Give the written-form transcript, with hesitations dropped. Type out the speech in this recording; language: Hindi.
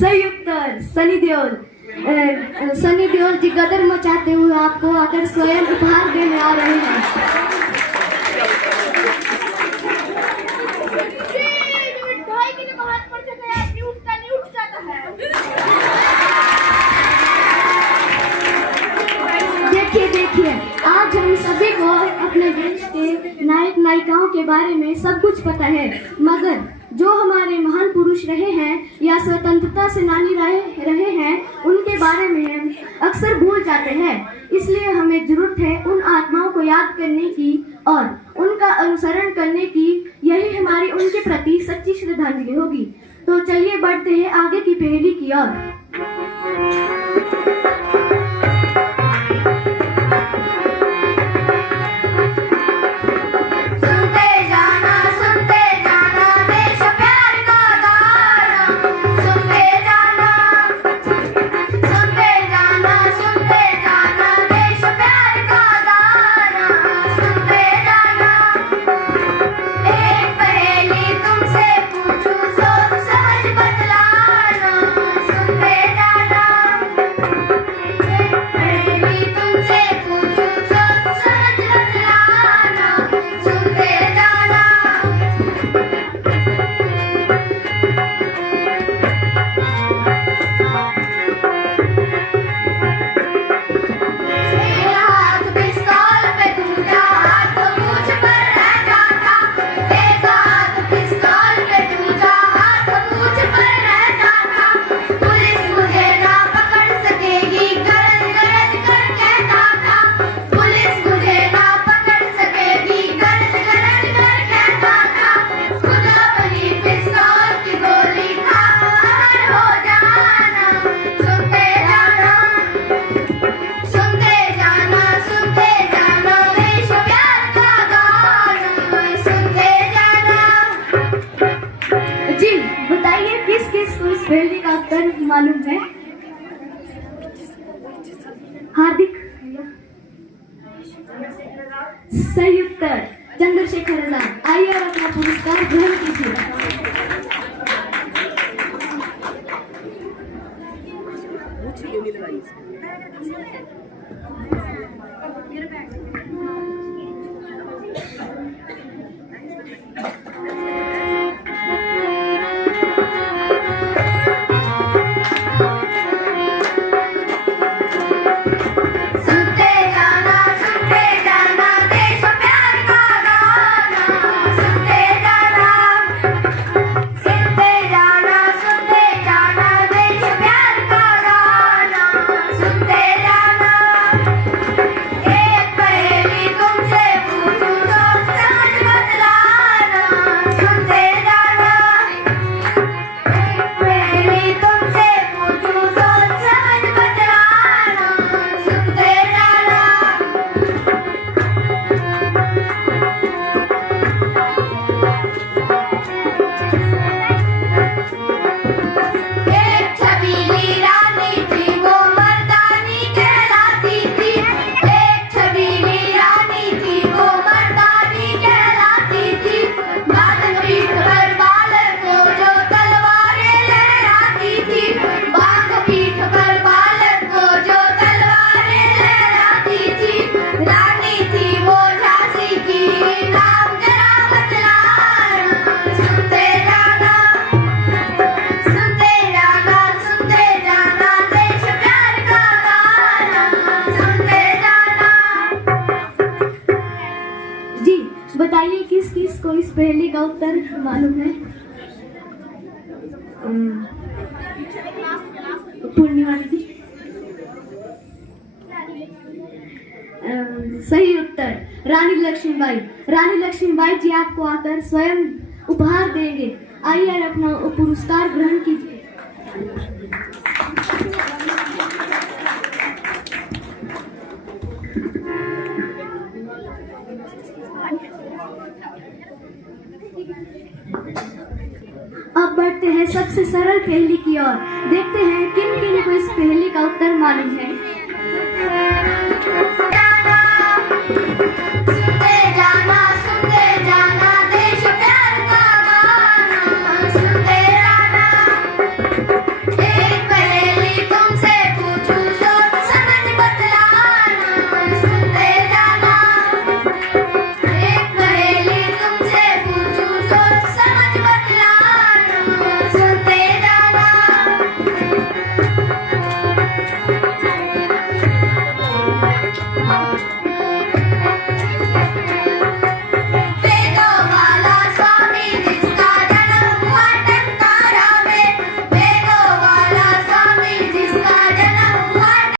सही उत्तर सनी देओल। सनी देओल जी गदर मचाते हुए आपको आकर स्वयं उपहार देने आ रहे हैं। देखिए देखिए, आज हम सभी को अपने देश के नायक नायिकाओं के बारे में सब कुछ पता है, मगर जो हमारे महान पुरुष रहे हैं या स्वतंत्रता सेनानी रहे हैं, उनके बारे में हम अक्सर भूल जाते हैं। इसलिए हमें जरूरत है उन आत्माओं को याद करने की और उनका अनुसरण करने की। यही हमारी उनके प्रति सच्ची श्रद्धांजलि होगी। तो चलिए बढ़ते हैं आगे की पहेली की ओर। पहेली का उत्तर मालूम है? हार्दिक सही उत्तर चंद्रशेखर आजाद। आइए और अपना पुरस्कार ग्रहण कीजिए। बताइए किस किस को इस पहेली का उत्तर मालूम है? पूर्णिमा दीदी। सही उत्तर रानी लक्ष्मीबाई। रानी लक्ष्मीबाई जी आपको आकर स्वयं उपहार देंगे। आइए और अपना पुरस्कार ग्रहण कीजिए। अब बढ़ते हैं सबसे सरल पहेली की ओर। देखते हैं किन किन को इस पहेली का उत्तर मालूम है। देश प्यार का गाना सुनते जाना। बच